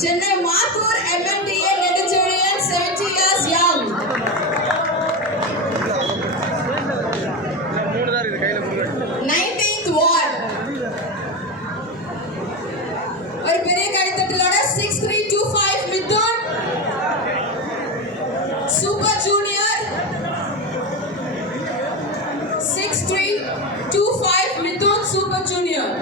Chennai Mathur MMDA Nedichurian, 70 years young. 19th ward. ஒரு பெரிய கைத்தட்டலோட 6325 Mithun super junior 6325 Mithun super junior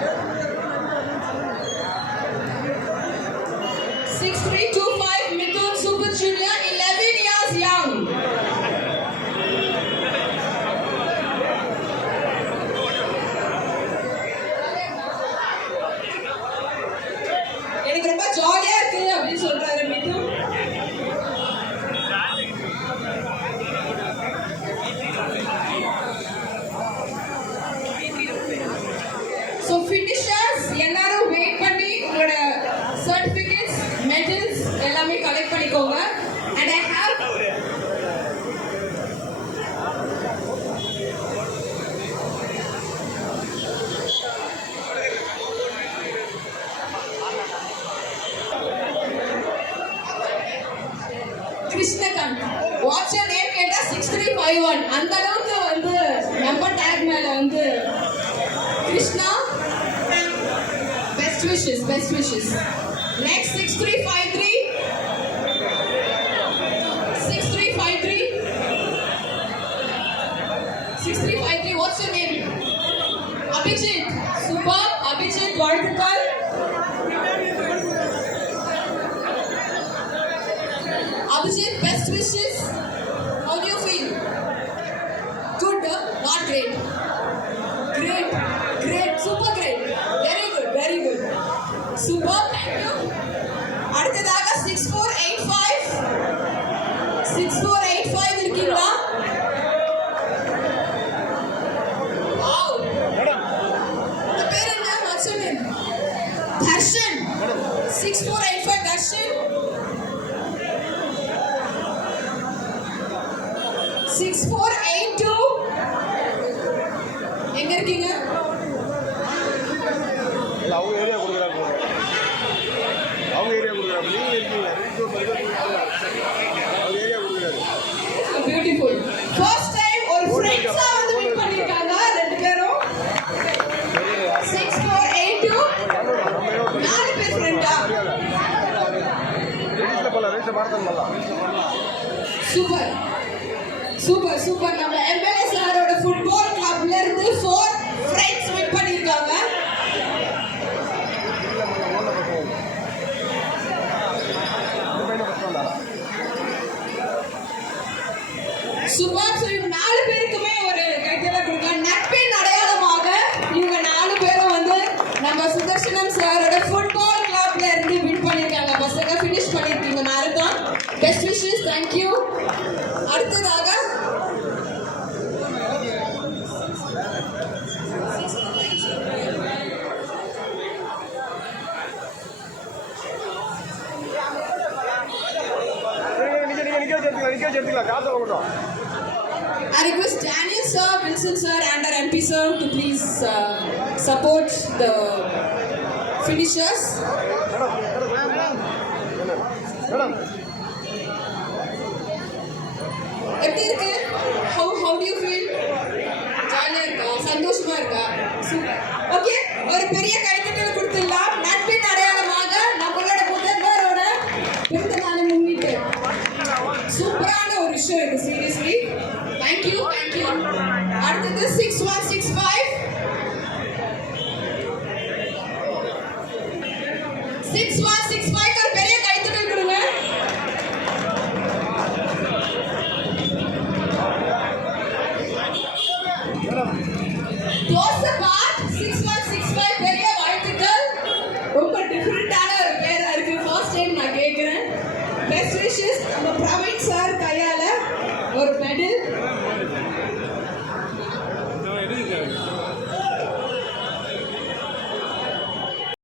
6325 Mithun super junior 11 years young. எனக்கு ரொம்ப ஜாலியா இருக்கு அப்படின்னு சொல்றாரு மிதுன். So finishers எல்லாரும் வெயிட் பண்ணி உங்களோட சர்டிபிகேட்ஸ் மெடல்ஸ் எல்லாமே கலெக்ட் பண்ணிக்கோங்க. And I have Krishnakanth. What's your name கேட்டா 6351. அந்த அளவுக்கு வந்து நம்பர் டேக் மேல வந்து Krishna best wishes. Next 6353 6353 what's your name? Abhijit. சூப்பர் அபிஜித், வாழ்த்துக்கள். Abhijit, best wishes. How do you feel? Good, not great. Great, super great. Very good. Super, thank you. அடுத்ததாக 6485 இருக்கீங்களா? Wow. உங்க பேர் என்ன? What's your name? தர்ஷன். 6485 தர்ஷன். 6482 எங்க இருக்கீங்க? அவங்க ஏரியா கொடுக்குறாங்க. நீங்க இருக்கீங்க அவங்க ஏரியா கொடுக்குறாரு. பியூட்டிஃபுல். ஃபர்ஸ்ட் டைம் ஒரு ஃப்ரெண்ட்ஸா வந்து மீட் பண்ணிருக்காங்க ரெண்டு பேரும். 6482 நாலு பேர் ஃப்ரெண்டா? சூப்பர். நம்ம எம்எல்ஏ சாரோட ஃபுட்பால் கிளப்ல இருந்து 4 ஃப்ரெண்ட்ஸ் மீட் பண்ணிருக்காங்க. சூப்பர். ஸோ இவங்க 4 பேருக்குமே ஒரு கைத்தட்டல் கொடுக்கலாம். நட்பின் அடையாளமாக இவங்க 4 பேரும் வந்து நம்ம சுதர்சனம் சாரோட ஃபுட்பால் கிளப்ல இருந்து வின் பண்ணிருக்காங்க. பசங்க ஃபினிஷ் பண்ணிருக்கீங்க marathon. Best wishes. Thank you. அடுத்ததாக I request Daniel sir, Wilson sir and our MP sir to please support the finishers. எப்படி இருக்கு? How do you feel? ஜாலியா இருக்கா? சந்தோஷமா இருக்கா? சூப்பர். ஓகே, ஒரு பெரிய கைத்தட்டல் கொடுத்துடலாம். நட்பின் அடையாளமாக நம்மளோட முதல்வரோட பிறந்த நாளை முன்னிட்டு சூப்பரான ஒரு விஷயம் இது. Seriously thank you. அடுத்தது 6165 6165